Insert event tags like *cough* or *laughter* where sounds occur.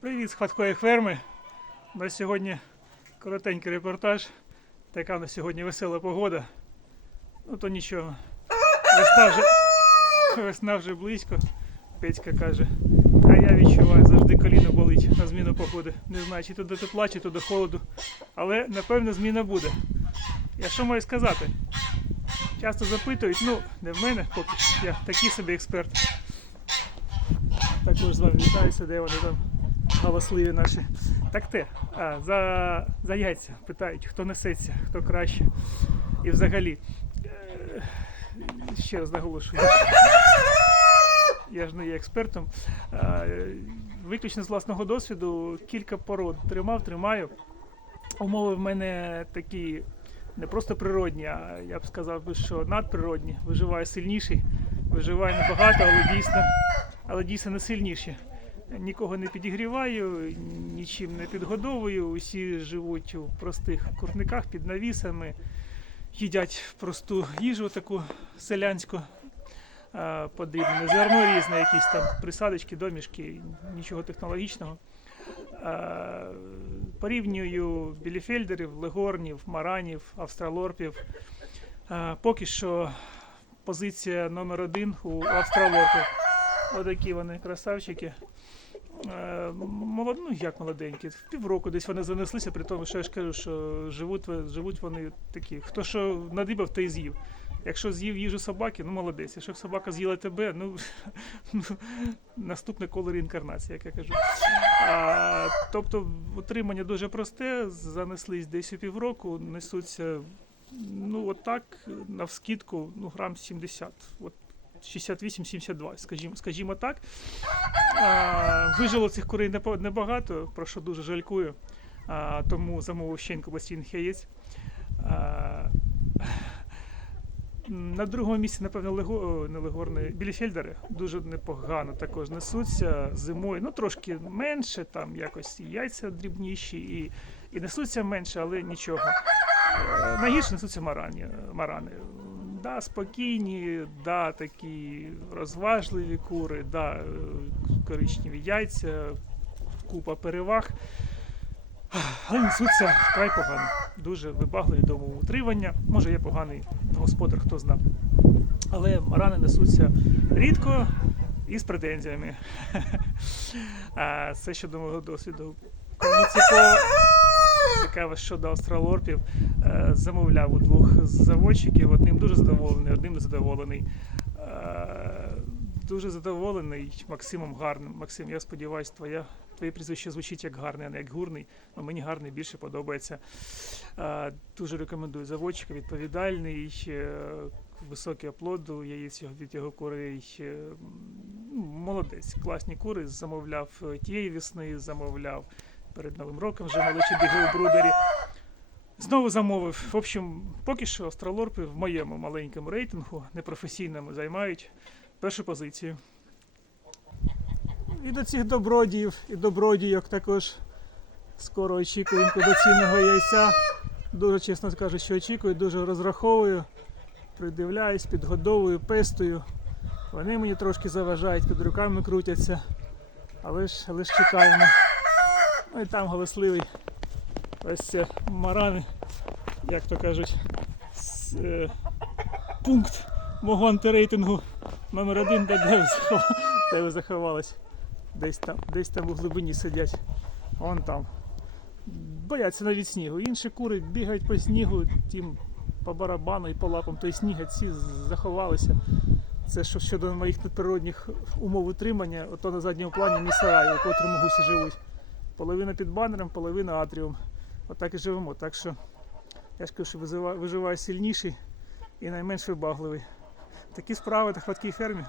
Привіт з хваткої ферми. У нас сьогодні коротенький репортаж. Така у нас сьогодні весела погода. Ну то нічого. Весна вже, весна вже близько. Петька каже. А я відчуваю, завжди коліно болить на зміну погоди. Не знаю, чи то до тепла, чи то до холоду. Але напевно зміна буде. Я що маю сказати? Часто запитують, ну, не в мене поки я такий собі експерт. Також з вами вітаюся, де вони там галасливі наші. Так те, за, за яйця питають, хто несеться, хто краще. І взагалі, е, ще раз наголошую, я ж не є експертом. Виключно з власного досвіду кілька пород тримав, тримаю. Умови в мене такі не просто природні, а я б сказав що надприродні. Виживає сильніший, виживає небагато, але дійсно, але дійсно не сильніші. Нікого не підігріваю, нічим не підгодовую. Усі живуть у простих курниках під навісами, їдять просту їжу таку селянську. Подрібне зерно різне, якісь там присадочки, домішки, нічого технологічного. Порівнюю біліфельдерів, легорнів, маранів, австралорпів. Поки що позиція номер один у австралорпів. Отакі вони красавчики. Е, молод, ну як молоденькі, в півроку десь вони занеслися, при тому, що я ж кажу, що живуть, живуть вони такі. Хто що надибав, той з'їв. Якщо з'їв їжу собаки, ну молодець. Якщо собака з'їла тебе, ну, *laughs* ну наступне коло реінкарнації, як я кажу. А, тобто утримання дуже просте, занеслись десь у півроку, несуться ну отак, навскідку, ну, грам 70. От 68-72, скажімо, скажімо так. А, вижило цих курей небагато, про що дуже жалкую. А, тому замовив ще інкубаційних яєць. На другому місці, напевно, лего, не легорни, біліфельдери дуже непогано також несуться зимою. Ну, трошки менше, там якось і яйця дрібніші, і, і несуться менше, але нічого. Е, Найгірше несуться марані, марани. Да, спокійні, да, такі розважливі кури, да, е, коричневі яйця, купа переваг. Але несуться вкрай погано. Дуже вибагливі до утримання. Може, є поганий господар, хто зна. Але марани несуться рідко і з претензіями. *laughs* Це щодо мого досвіду. Кому цікаво, цікаво щодо австралорпів, е, замовляв у двох заводчиків. Одним дуже задоволений, одним незадоволений. Е, Дуже задоволений Максимом Гарним. Максим, я сподіваюся, твоя, твоє прізвище звучить як гарний, а не як гурний. Ну, мені гарний більше подобається. Е, Дуже рекомендую заводчика, відповідальний, високий оплод у яєць його- від його курей. Молодець, класні кури. Замовляв тієї весни, замовляв перед Новим роком вже малечі бігли у брудері. Знову замовив. В общем, поки що астралорпи в моєму маленькому рейтингу, непрофесійному, займають першу позицію. І до цих добродіїв і добродійок також скоро очікую інкубаційного яйця. Дуже чесно кажу, що очікую, дуже розраховую, придивляюсь, підгодовую, пестую. Вони мені трошки заважають, під руками крутяться. Але ж, але ж чекаємо. Ну і там голосливий. Ось це марани, як то кажуть, с- е, пункт мого антирейтингу номер один, де, де, де ви заховались. Десь там, десь там у глибині сидять. Вон там. Бояться навіть снігу. Інші кури бігають по снігу, тим по барабану і по лапам той сніг, а ці заховалися. Це що щодо моїх надприродних умов утримання, ото на задньому плані мій сарай, у котрому гусі живуть. Половина під банером, половина атріум. Отак і живемо. Так що я ж кажу, що виживає сильніший і найменш вибагливий. Такі справи на хваткій фермі.